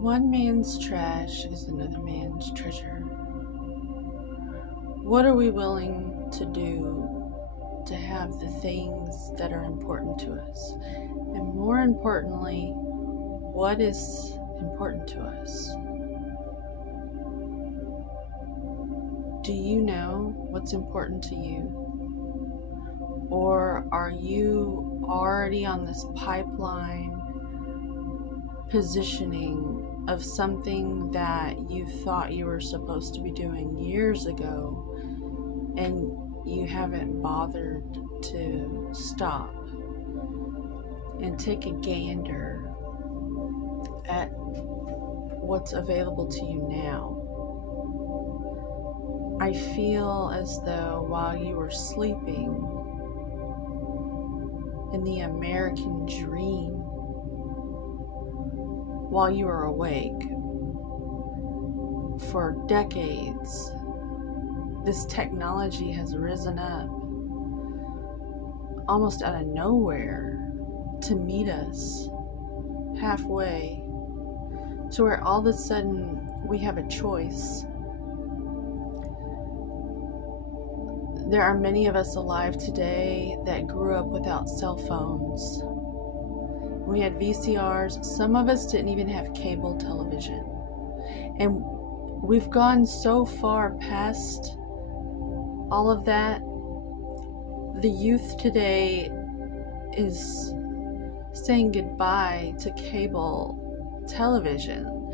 One man's trash is another man's treasure. What are we willing to do to have the things that are important to us? And more importantly, what is important to us? Do you know what's important to you? Or are you already on this pipeline positioning of something that you thought you were supposed to be doing years ago and you haven't bothered to stop and take a gander at what's available to you now? I feel as though while you were sleeping in the American dream, while you were awake for decades, this technology has risen up almost out of nowhere to meet us halfway, to where all of a sudden we have a choice. There are many of us alive today that grew up without cell phones. We had VCRs. Some of us didn't even have cable television. And we've gone so far past all of that. The youth today is saying goodbye to cable television.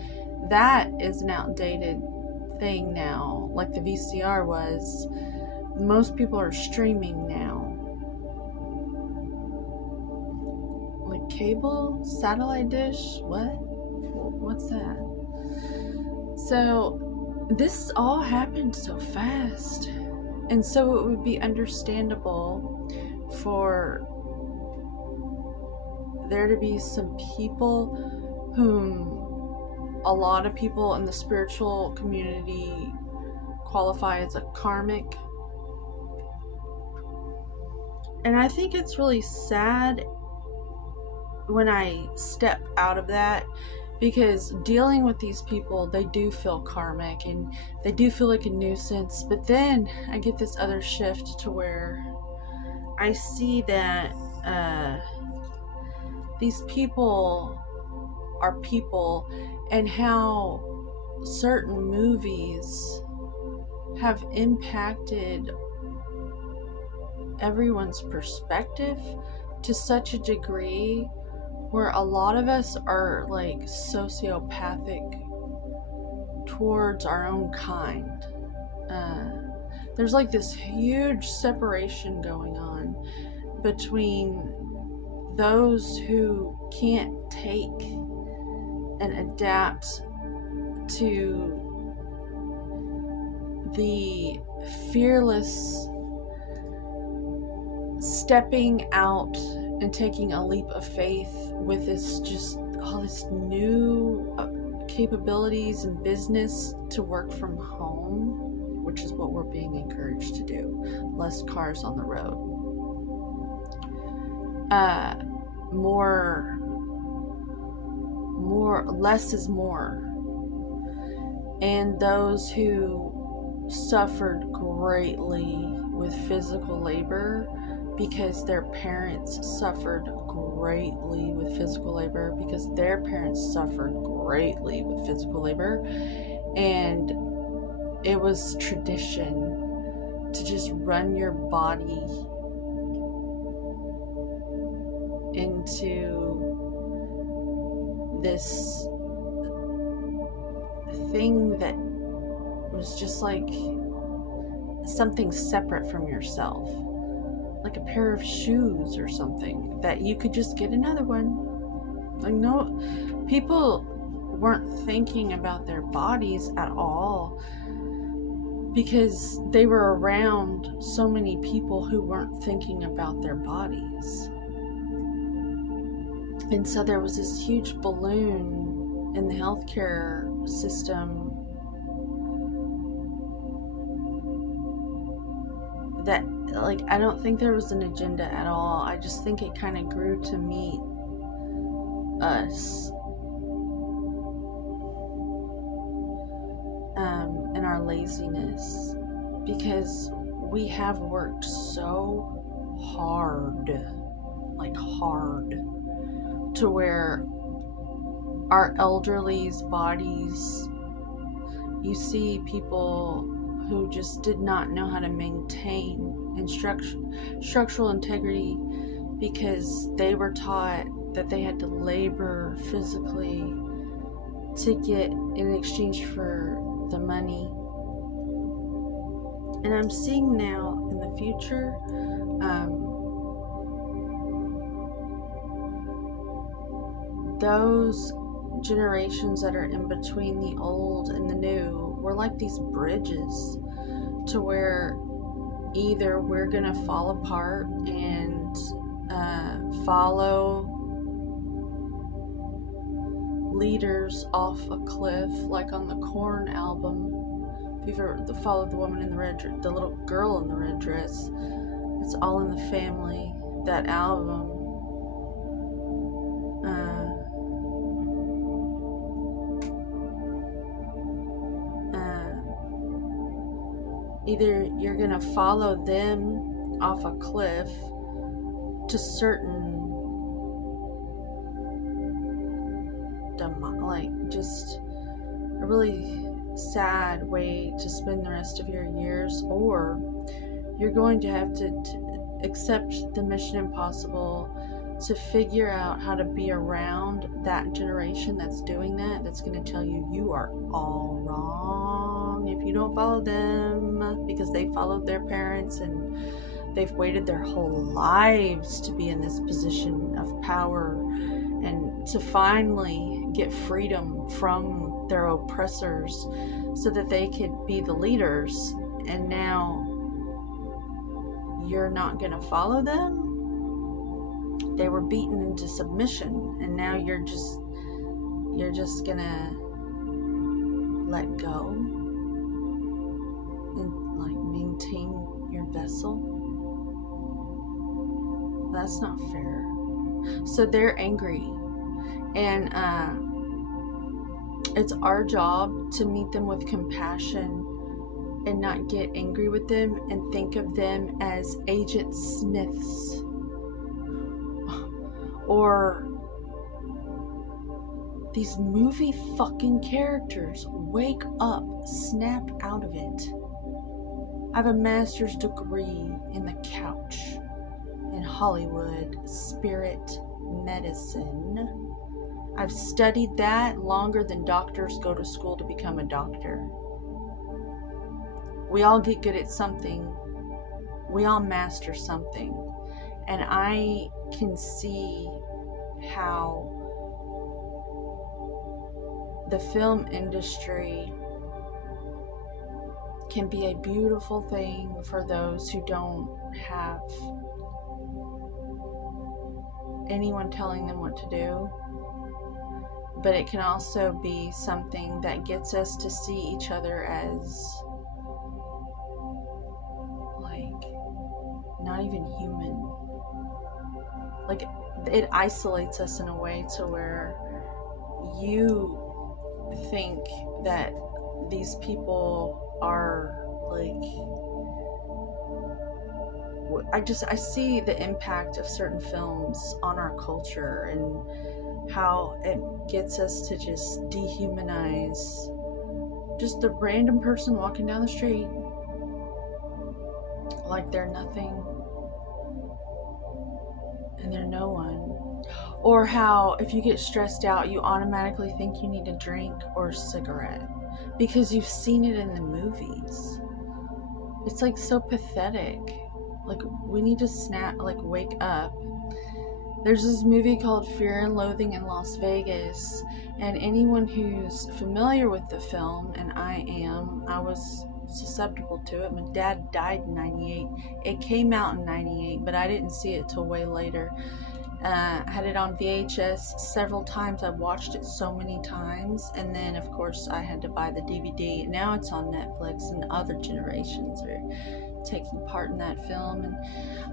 That is an outdated thing now, like the VCR was. Most people are streaming now. Like cable? Satellite dish? What's that? So this all happened so fast. And so it would be understandable for there to be some people whom a lot of people in the spiritual community qualify as a karmic. And I think it's really sad when I step out of that, because dealing with these people, they do feel karmic and they do feel like a nuisance. But then I get this other shift to where I see that these people are people, and how certain movies have impacted everyone's perspective to such a degree where a lot of us are like sociopathic towards our own kind. There's like this huge separation going on between those who can't take and adapt to the fearless stepping out and taking a leap of faith with this just all this new capabilities in business to work from home, which is what we're being encouraged to do. Less cars on the road. Less is more. And those who suffered greatly with physical labor because their parents suffered greatly with physical labor, because their parents suffered greatly with physical labor, and it was tradition to just run your body into this thing that was just like something separate from yourself, like a pair of shoes or something that you could just get another one. Like, no, people weren't thinking about their bodies at all because they were around so many people who weren't thinking about their bodies. And so there was this huge balloon in the healthcare system that, like, I don't think there was an agenda at all. I just think it kind of grew to meet us. laziness, because we have worked so hard, like hard, to where our elderly's bodies, you see people who just did not know how to maintain structural integrity because they were taught that they had to labor physically to get in exchange for the money. And I'm seeing now in the future, those generations that are in between the old and the new, we're like these bridges to where either we're gonna fall apart and follow leaders off a cliff, like on the Korn album. If you've ever followed the woman in the red dress, the little girl in the red dress, it's All in the Family, that album. Either you're gonna follow them off a cliff to certain like just a really sad way to spend the rest of your years, or you're going to have to accept the mission impossible to figure out how to be around that generation that's doing that, that's going to tell you you are all wrong if you don't follow them, because they followed their parents and they've waited their whole lives to be in this position of power and to finally get freedom from their oppressors so that they could be the leaders. And now you're not going to follow them. They were beaten into submission, and now you're just gonna let go and like maintain your vessel. That's not fair. So they're angry, and it's our job to meet them with compassion and not get angry with them and think of them as Agent Smiths or these movie fucking characters. Wake up, snap out of it. I have a master's degree in the couch in Hollywood spirit medicine. I've studied that longer than doctors go to school to become a doctor. We all get good at something. We all master something. And I can see how the film industry can be a beautiful thing for those who don't have anyone telling them what to do. But it can also be something that gets us to see each other as like not even human. Like it isolates us in a way to where you think that these people are like, I see the impact of certain films on our culture and how it gets us to just dehumanize just the random person walking down the street like they're nothing and they're no one. Or how if you get stressed out, you automatically think you need a drink or a cigarette because you've seen it in the movies. It's like so pathetic. Like we need to wake up. There's this movie called Fear and Loathing in Las Vegas, and anyone who's familiar with the film, and I was susceptible to it. My dad died in 98. It came out in 98, but I didn't see it till way later. I had it on VHS several times. I watched it so many times, and then of course I had to buy the DVD. Now it's on Netflix, and other generations are taking part in that film. And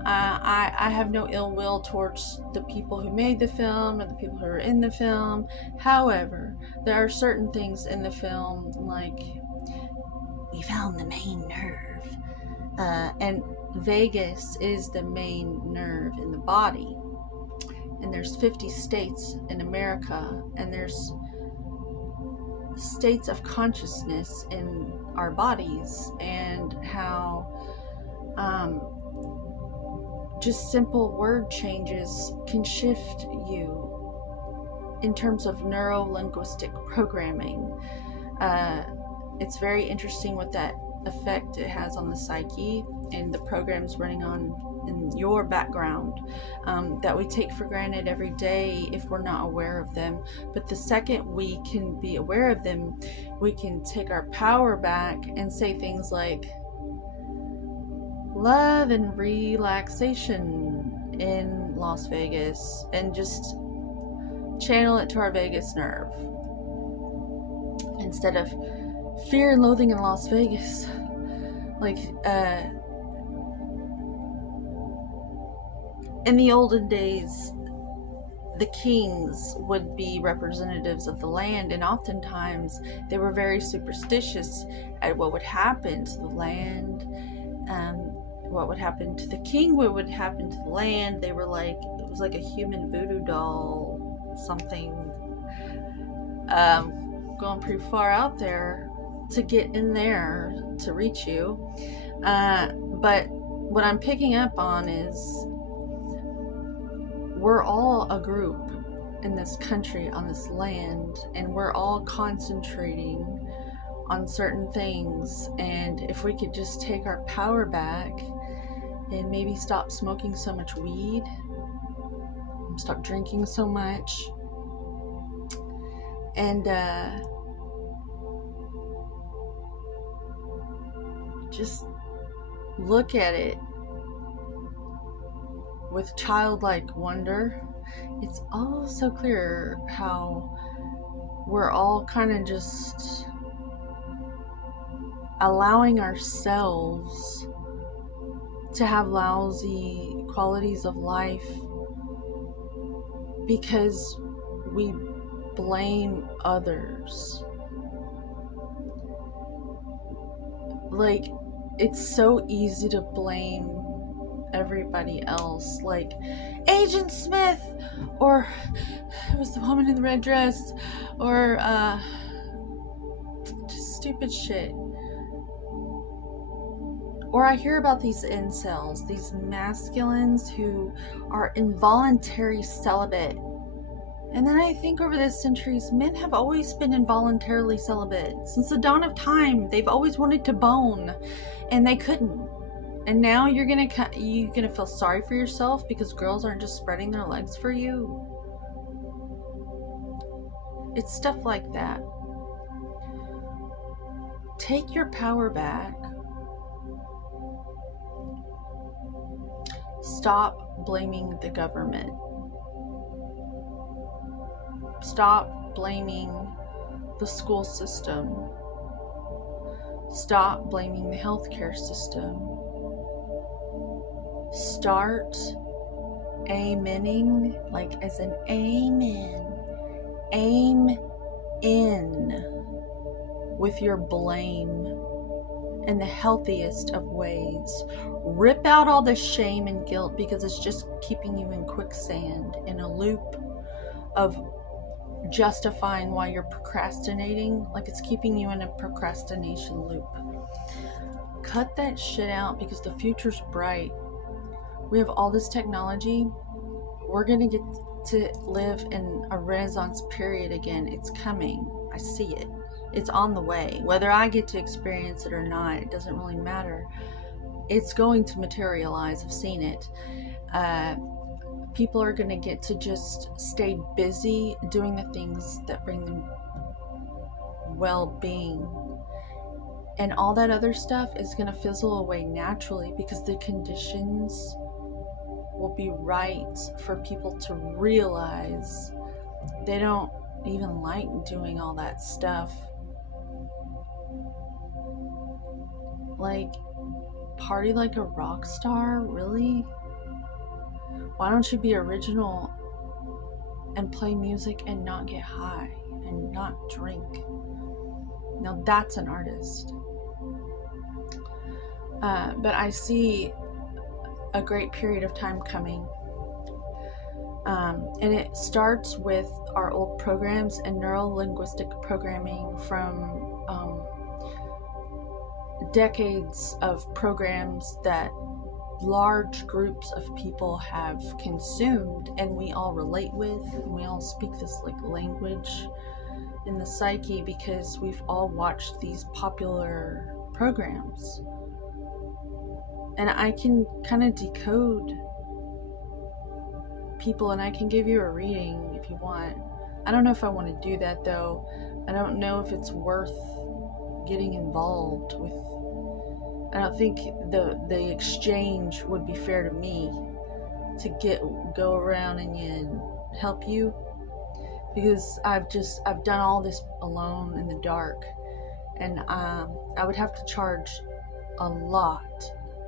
I have no ill will towards the people who made the film or the people who are in the film. However, there are certain things in the film, like we found the main nerve. And vagus is the main nerve in the body. And there's 50 states in America, and there's states of consciousness in our bodies, and how just simple word changes can shift you in terms of neuro-linguistic programming. It's very interesting what that effect it has on the psyche and the programs running on in your background that we take for granted every day if we're not aware of them. But the second we can be aware of them, we can take our power back and say things like love and relaxation in Las Vegas, and just channel it to our vagus nerve instead of fear and loathing in Las Vegas. Like in the olden days, the kings would be representatives of the land, and oftentimes they were very superstitious at what would happen to the land, what would happen to the king, what would happen to the land. They were like, it was like a human voodoo doll, something, going pretty far out there to get in there to reach you. But what I'm picking up on is we're all a group in this country, on this land, and we're all concentrating on certain things. And if we could just take our power back and maybe stop smoking so much weed, stop drinking so much, and just look at it with childlike wonder, it's all so clear how we're all kind of just allowing ourselves to have lousy qualities of life because we blame others. Like, it's so easy to blame everybody else, like Agent Smith, or it was the woman in the red dress, or just stupid shit. Or I hear about these incels, these masculines who are involuntary celibate. And then I think over the centuries, men have always been involuntarily celibate. Since the dawn of time, they've always wanted to bone, and they couldn't. And now you're gonna feel sorry for yourself because girls aren't just spreading their legs for you. It's stuff like that. Take your power back. Stop blaming the government. Stop blaming the school system. Stop blaming the healthcare system. Start amening, like as an amen. Aim in with your blame in the healthiest of ways. Rip out all the shame and guilt because it's just keeping you in quicksand, in a loop of justifying why you're procrastinating. Like, it's keeping you in a procrastination loop. Cut that shit out because the future's bright. We have all this technology. We're going to get to live in a Renaissance period again. It's coming. I see it. It's on the way. Whether I get to experience it or not, it doesn't really matter. It's going to materialize. I've seen it. People are going to get to just stay busy doing the things that bring them well-being. And all that other stuff is going to fizzle away naturally because the conditions will be right for people to realize they don't even like doing all that stuff. Like, party like a rock star? Really? Why don't you be original and play music and not get high and not drink? Now that's an artist. But I see a great period of time coming. And it starts with our old programs and neuro-linguistic programming from decades of programs that large groups of people have consumed, and we all relate with, and we all speak this like language in the psyche because we've all watched these popular programs. And I can kind of decode people, and I can give you a reading if you want. I don't know if I want to do that though. I don't know if it's worth getting involved with. I don't think the exchange would be fair to me to go around and help you, because I've done all this alone in the dark, and I would have to charge a lot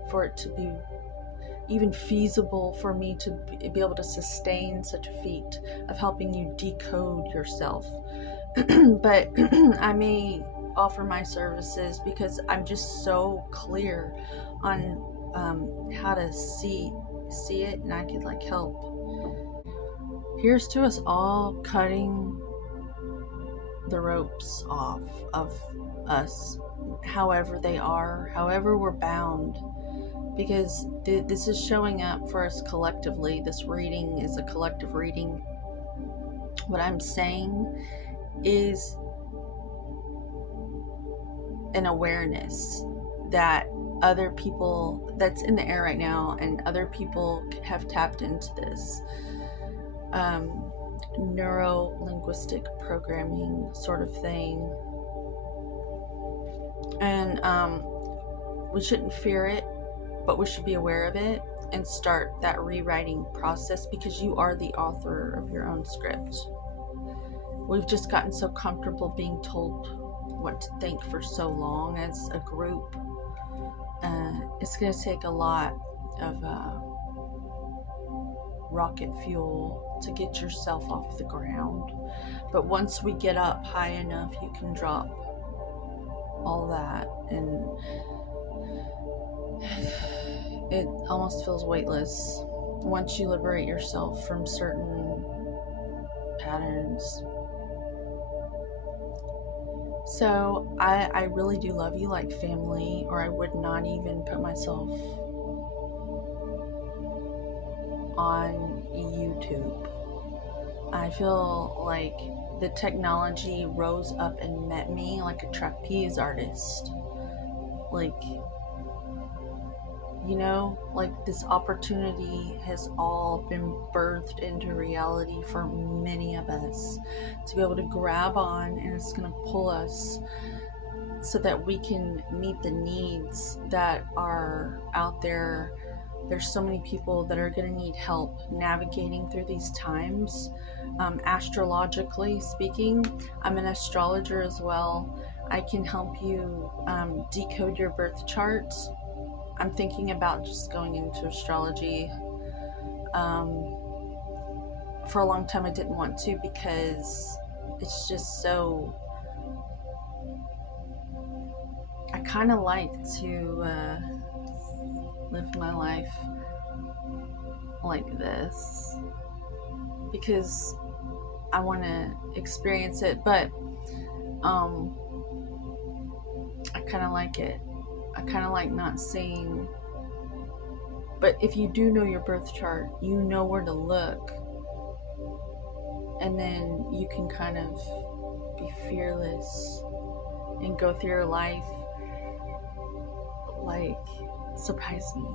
for it to be even feasible for me to be able to sustain such a feat of helping you decode yourself. But I may offer my services because I'm just so clear on how to see it, and I could like help. Here's to us all cutting the ropes off of us, however they are, however we're bound, because this is showing up for us collectively. This reading is a collective reading. What I'm saying is an awareness that other people, that's in the air right now, and other people have tapped into this neuro-linguistic programming sort of thing. And we shouldn't fear it, but we should be aware of it and start that rewriting process, because you are the author of your own script. We've just gotten so comfortable being told what to think for so long as a group. It's going to take a lot of rocket fuel to get yourself off the ground. But once we get up high enough, you can drop all that, and it almost feels weightless once you liberate yourself from certain patterns. So I really do love you like family, or I would not even put myself on YouTube. I feel like the technology rose up and met me like a trapeze artist. Like, you know, like this opportunity has all been birthed into reality for many of us to be able to grab on, and it's going to pull us so that we can meet the needs that are out there. There's so many people that are going to need help navigating through these times. Astrologically speaking, I'm an astrologer as well. I can help you decode your birth chart. I'm thinking about just going into astrology. For a long time I didn't want to, because it's just so... I kind of like to live my life like this because I want to experience it, but I kind of like it. I kind of like not seeing. But if you do know your birth chart, you know where to look, and then you can kind of be fearless and go through your life like surprise me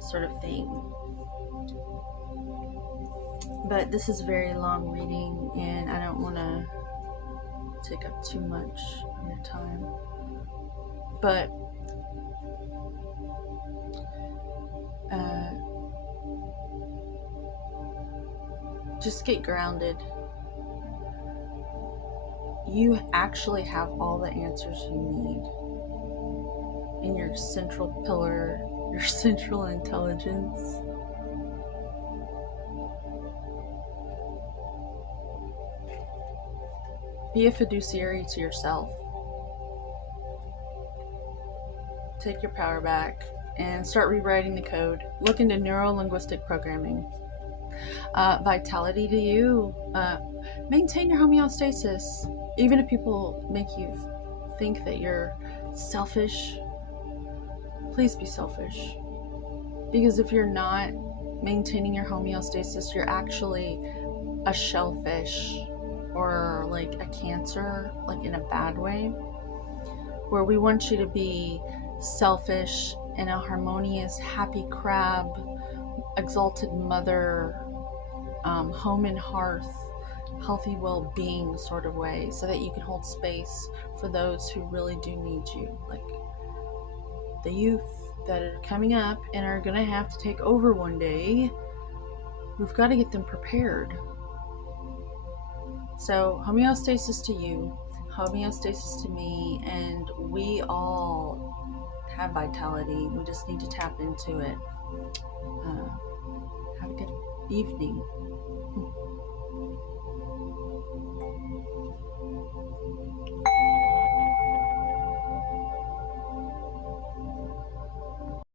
sort of thing. But this is a very long reading, and I don't want to take up too much of your time. But just get grounded. You actually have all the answers you need in your central pillar, your central intelligence. Be a fiduciary to yourself. take your power back and start rewriting the code. Look into neuro-linguistic programming. Vitality to you. Maintain your homeostasis. Even if people make you think that you're selfish, please be selfish. Because if you're not maintaining your homeostasis, you're actually a shellfish or like a cancer, like in a bad way, where we want you to be selfish in a harmonious, happy crab, exalted mother, home and hearth, healthy well-being sort of way, so that you can hold space for those who really do need you, like the youth that are coming up and are gonna have to take over one day. We've got to get them prepared. So homeostasis to you, homeostasis to me, and we all have vitality. We just need to tap into it. Have a good evening.